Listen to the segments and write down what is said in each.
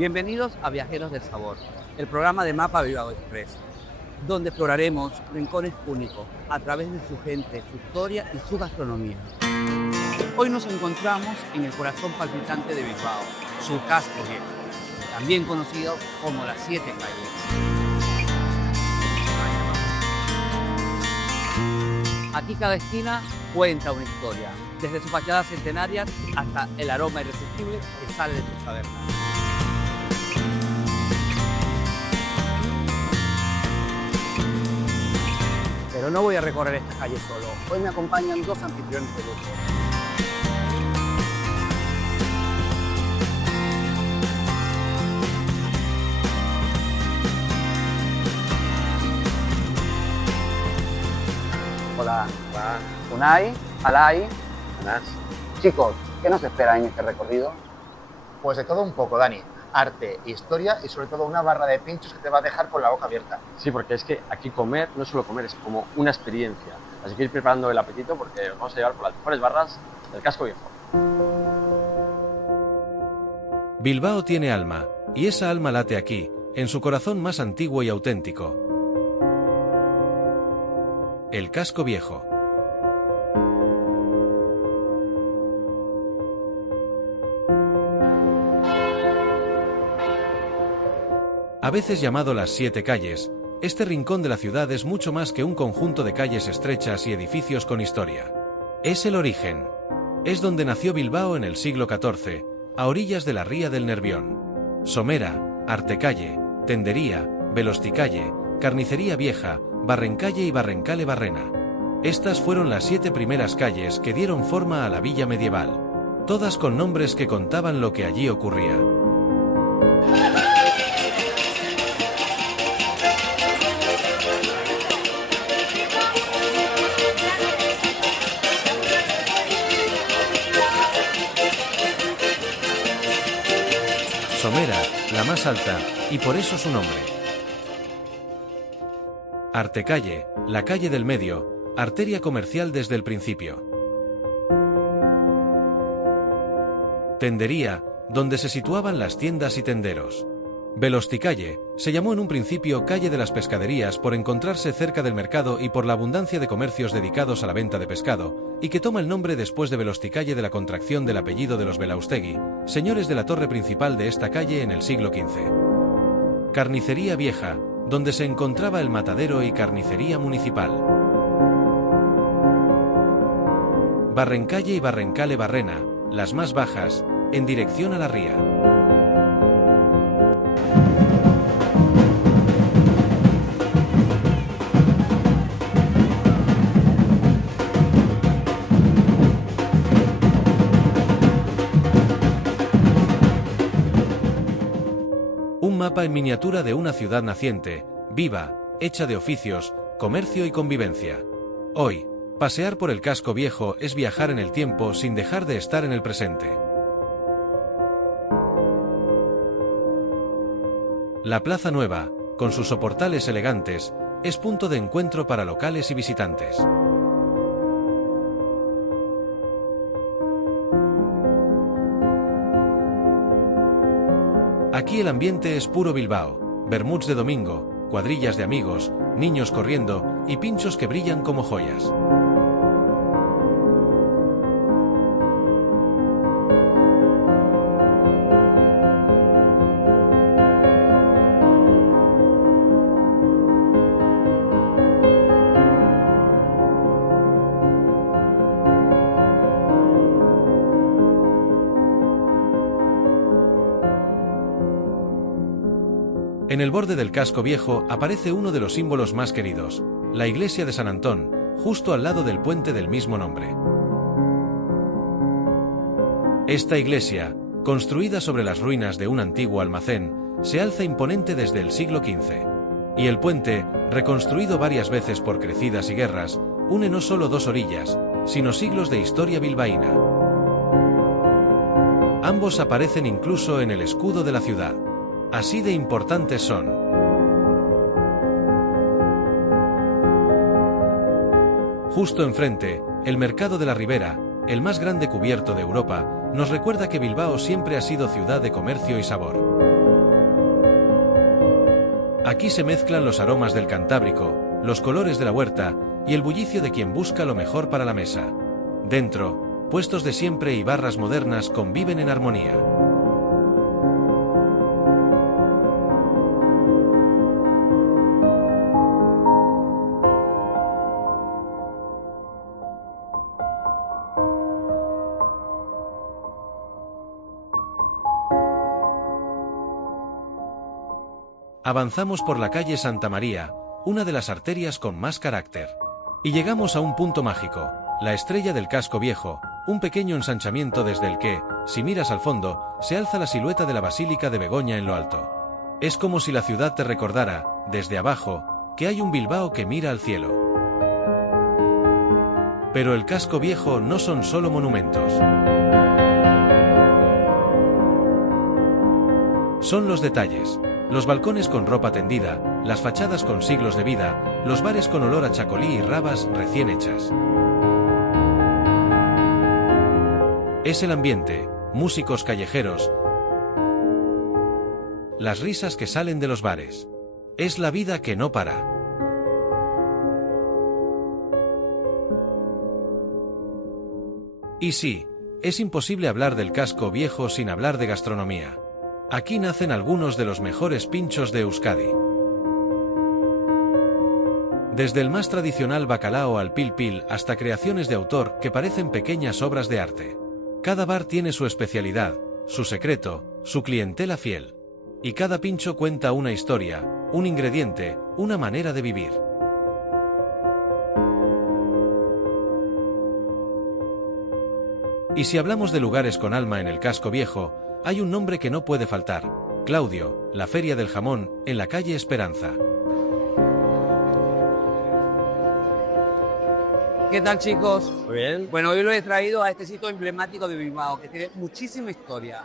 Bienvenidos a Viajeros del Sabor, el programa de Mapa Bilbao Express, donde exploraremos rincones únicos a través de su gente, su historia y su gastronomía. Hoy nos encontramos en el corazón palpitante de Bilbao, su casco viejo, también conocido como las 7 calles. Aquí cada esquina cuenta una historia, desde sus fachadas centenarias hasta el aroma irresistible que sale de sus tabernas. Pero no voy a recorrer esta calle solo. Hoy me acompañan dos anfitriones de lujo. Hola. Hola. Unai, Alay. Buenas. Chicos, ¿qué nos espera en este recorrido? Pues de todo un poco, Dani. Arte, historia y sobre todo una barra de pinchos que te va a dejar con la boca abierta. Sí, porque es que aquí comer no es solo comer, es como una experiencia. Así que ir preparando el apetito porque os vamos a llevar por las mejores barras del casco viejo. Bilbao tiene alma, y esa alma late aquí, en su corazón más antiguo y auténtico. El casco viejo. A veces llamado las 7 calles, este rincón de la ciudad es mucho más que un conjunto de calles estrechas y edificios con historia. Es el origen. Es donde nació Bilbao en el siglo XIV, a orillas de la ría del Nervión. Somera, Artecalle, Tendería, Velosticalle, Carnicería Vieja, Barrencalle y Barrencale Barrena. Estas fueron las 7 primeras calles que dieron forma a la villa medieval. Todas con nombres que contaban lo que allí ocurría. Somera, la más alta, y por eso su nombre. Artecalle, la calle del medio, arteria comercial desde el principio. Tendería, donde se situaban las tiendas y tenderos. Velosticalle, se llamó en un principio calle de las pescaderías por encontrarse cerca del mercado y por la abundancia de comercios dedicados a la venta de pescado, y que toma el nombre después de Velosticalle de la contracción del apellido de los Belaustegui, señores de la torre principal de esta calle en el siglo XV. Carnicería Vieja, donde se encontraba el matadero y carnicería municipal. Barrencalle y Barrencale Barrena, las más bajas, en dirección a la ría. Un mapa en miniatura de una ciudad naciente, viva, hecha de oficios, comercio y convivencia. Hoy, pasear por el casco viejo es viajar en el tiempo sin dejar de estar en el presente. La Plaza Nueva, con sus soportales elegantes, es punto de encuentro para locales y visitantes. Aquí el ambiente es puro Bilbao, vermuts de domingo, cuadrillas de amigos, niños corriendo y pinchos que brillan como joyas. En el borde del casco viejo aparece uno de los símbolos más queridos, la iglesia de San Antón, justo al lado del puente del mismo nombre. Esta iglesia, construida sobre las ruinas de un antiguo almacén, se alza imponente desde el siglo XV. Y el puente, reconstruido varias veces por crecidas y guerras, une no solo dos orillas, sino siglos de historia bilbaína. Ambos aparecen incluso en el escudo de la ciudad. Así de importantes son. Justo enfrente, el Mercado de la Ribera, el más grande cubierto de Europa, nos recuerda que Bilbao siempre ha sido ciudad de comercio y sabor. Aquí se mezclan los aromas del Cantábrico, los colores de la huerta y el bullicio de quien busca lo mejor para la mesa. Dentro, puestos de siempre y barras modernas conviven en armonía. Avanzamos por la calle Santa María, una de las arterias con más carácter. Y llegamos a un punto mágico, la estrella del casco viejo, un pequeño ensanchamiento desde el que, si miras al fondo, se alza la silueta de la Basílica de Begoña en lo alto. Es como si la ciudad te recordara, desde abajo, que hay un Bilbao que mira al cielo. Pero el casco viejo no son solo monumentos. Son los detalles. Los balcones con ropa tendida, las fachadas con siglos de vida, los bares con olor a chacolí y rabas recién hechas. Es el ambiente, músicos callejeros, las risas que salen de los bares. Es la vida que no para. Y sí, es imposible hablar del casco viejo sin hablar de gastronomía. Aquí nacen algunos de los mejores pinchos de Euskadi. Desde el más tradicional bacalao al pil pil hasta creaciones de autor que parecen pequeñas obras de arte. Cada bar tiene su especialidad, su secreto, su clientela fiel. Y cada pincho cuenta una historia, un ingrediente, una manera de vivir. Y si hablamos de lugares con alma en el casco viejo, hay un nombre que no puede faltar: Claudio, la Feria del Jamón, en la calle Esperanza. ¿Qué tal, chicos? Muy bien. Bueno, hoy lo he traído a este sitio emblemático de Bilbao, que tiene muchísima historia.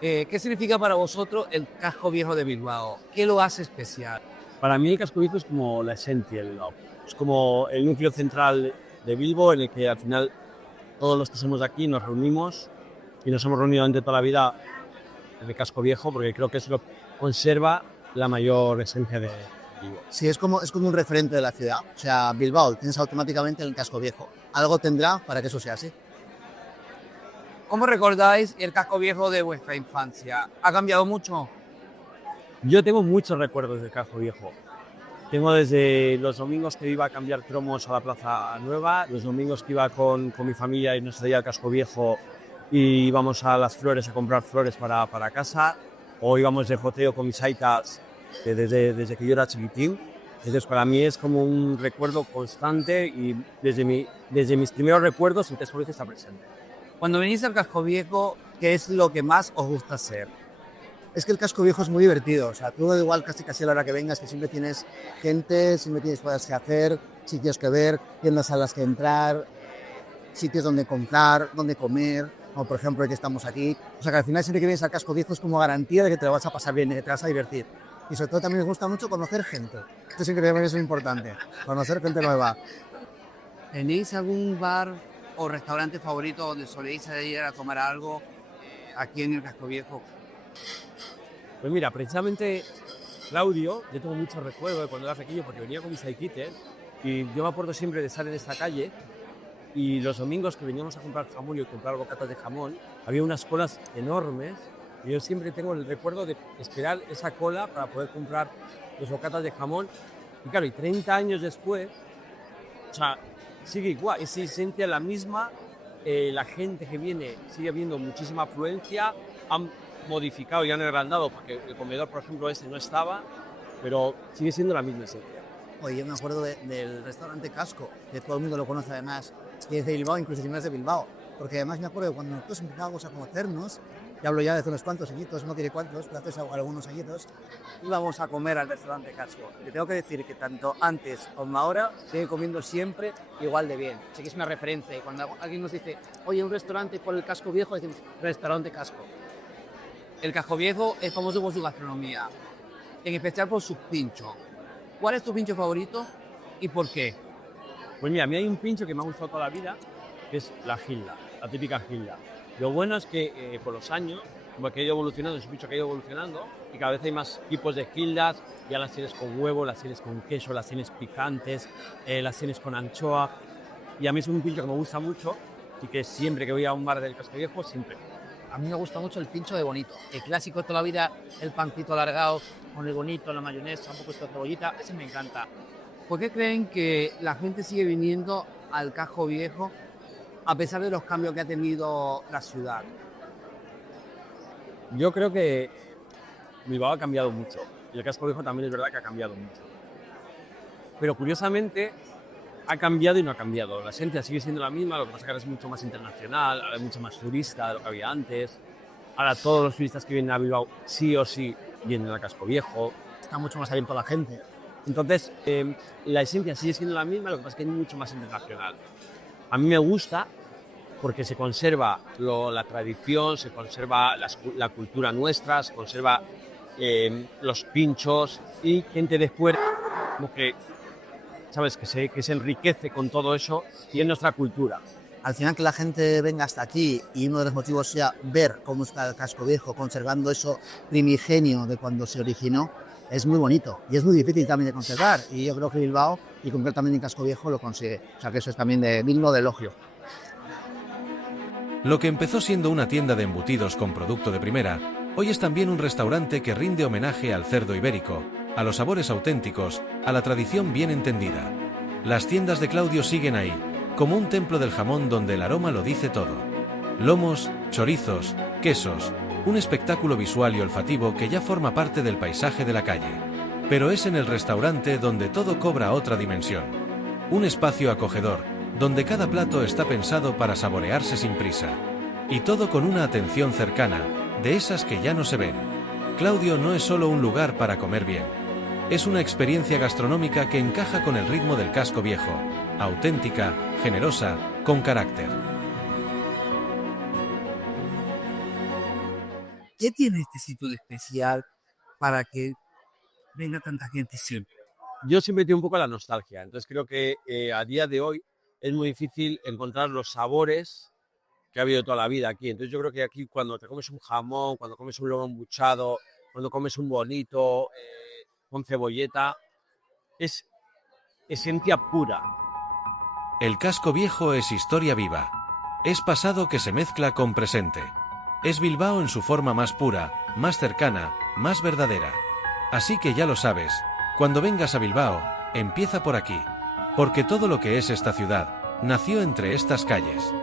¿Qué significa para vosotros el casco viejo de Bilbao? ¿Qué lo hace especial? Para mí el casco viejo es como la esencia de Bilbao. Es como el núcleo central de Bilbao, en el que al final todos los que somos de aquí nos reunimos y nos hemos reunido durante toda la vida en el casco viejo, porque creo que eso conserva la mayor esencia de Bilbao. Sí, es como un referente de la ciudad. O sea, Bilbao, tienes automáticamente el casco viejo. Algo tendrá para que eso sea así. ¿Cómo recordáis el casco viejo de vuestra infancia? ¿Ha cambiado mucho? Yo tengo muchos recuerdos del casco viejo. Tengo desde los domingos que iba a cambiar cromos a la Plaza Nueva, los domingos que iba con mi familia y nos traía el casco viejo y íbamos a las flores a comprar flores para casa, o íbamos de joteo con mis aitas desde que yo era chiquitín. Entonces para mí es como un recuerdo constante y desde mis primeros recuerdos el casco viejo está presente. Cuando venís al casco viejo, ¿qué es lo que más os gusta hacer? Es que el casco viejo es muy divertido. O sea, tú igual casi a la hora que vengas, que siempre tienes gente, siempre tienes cosas que hacer, sitios que ver, tiendas a las que entrar, sitios donde comprar, donde comer, como por ejemplo el que estamos aquí. O sea, que al final siempre que vienes al casco viejo es como garantía de que te lo vas a pasar bien, de que te vas a divertir. Y sobre todo también me gusta mucho conocer gente. Esto siempre es muy importante, conocer gente nueva. ¿Tenéis algún bar o restaurante favorito donde soléis ir a tomar algo aquí en el casco viejo? Pues mira, precisamente Claudio, yo tengo muchos recuerdos de cuando era pequeño porque venía con mis aikites y yo me acuerdo siempre de estar en esta calle y los domingos que veníamos a comprar jamón y comprar bocatas de jamón, había unas colas enormes y yo siempre tengo el recuerdo de esperar esa cola para poder comprar los bocatas de jamón. Y claro, y 30 años después, o sea, sigue igual, esa esencia la misma, la gente que viene sigue habiendo muchísima afluencia, han modificado y han agrandado porque el comedor, por ejemplo, este no estaba, pero sigue siendo la misma esencia. Oye, yo me acuerdo del restaurante Casco, que todo el mundo lo conoce además, que es de Bilbao, incluso si no es de Bilbao, porque además me acuerdo que cuando nosotros empezábamos a conocernos, y hablo ya de hace unos cuantos añitos, no diré cuántos, pero hace algunos añitos, Íbamos a comer al restaurante Casco. Y te tengo que decir que tanto antes como ahora estoy comiendo siempre igual de bien. Sí que es una referencia y cuando alguien nos dice, oye, un restaurante por el casco viejo, decimos, restaurante Casco. El casco viejo es famoso por su gastronomía, en especial por sus pinchos. ¿Cuál es tu pincho favorito y por qué? Pues mira, a mí hay un pincho que me ha gustado toda la vida, que es la gilda, la típica gilda. Lo bueno es que con los años como que ha ido evolucionando, es un pincho que ha ido evolucionando y cada vez hay más tipos de gildas, ya las tienes con huevo, las tienes con queso, las tienes picantes, las tienes con anchoa, y a mí es un pincho que me gusta mucho y que siempre que voy a un bar del Casco Viejo, siempre. A mí me gusta mucho el pincho de bonito. El clásico de toda la vida, el pancito alargado, con el bonito, la mayonesa, un poco de cebollita, ese me encanta. ¿Por qué creen que la gente sigue viniendo al Casco Viejo a pesar de los cambios que ha tenido la ciudad? Yo creo que Bilbao ha cambiado mucho y el Casco Viejo también es verdad que ha cambiado mucho. Pero curiosamente ha cambiado y no ha cambiado. La esencia sigue siendo la misma, lo que pasa es que ahora es mucho más internacional, ahora hay mucho más turista de lo que había antes. Ahora todos los turistas que vienen a Bilbao sí o sí vienen al Casco Viejo. Está mucho más abierto a la gente. Entonces, la esencia sigue siendo la misma, lo que pasa es que es mucho más internacional. A mí me gusta porque se conserva la tradición, se conserva la cultura nuestra, se conserva los pinchos y gente de fuera como que, ¿sabes? Que se enriquece con todo eso y es nuestra cultura. Al final que la gente venga hasta aquí y uno de los motivos sea ver cómo está el Casco Viejo, conservando eso primigenio de cuando se originó, es muy bonito y es muy difícil también de conservar. Y yo creo que Bilbao, y concretamente en Casco Viejo, lo consigue. O sea que eso es también digno de elogio. Lo que empezó siendo una tienda de embutidos con producto de primera, hoy es también un restaurante que rinde homenaje al cerdo ibérico, a los sabores auténticos, a la tradición bien entendida. Las tiendas de Claudio siguen ahí, como un templo del jamón donde el aroma lo dice todo. Lomos, chorizos, quesos, un espectáculo visual y olfativo que ya forma parte del paisaje de la calle. Pero es en el restaurante donde todo cobra otra dimensión. Un espacio acogedor, donde cada plato está pensado para saborearse sin prisa. Y todo con una atención cercana, de esas que ya no se ven. Claudio no es solo un lugar para comer bien. Es una experiencia gastronómica que encaja con el ritmo del Casco Viejo, auténtica, generosa, con carácter. ¿Qué tiene este sitio de especial para que venga tanta gente siempre? Yo siempre tengo un poco la nostalgia, entonces creo que a día de hoy es muy difícil encontrar los sabores que ha habido toda la vida aquí. Entonces yo creo que aquí cuando te comes un jamón, cuando comes un lomo embuchado, cuando comes un bonito con cebolleta, es esencia pura. El Casco Viejo es historia viva. Es pasado que se mezcla con presente. Es Bilbao en su forma más pura, más cercana, más verdadera. Así que ya lo sabes, cuando vengas a Bilbao, empieza por aquí. Porque todo lo que es esta ciudad, nació entre estas calles.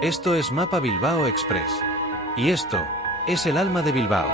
Esto es Mapa Bilbao Express. Y esto, es el alma de Bilbao.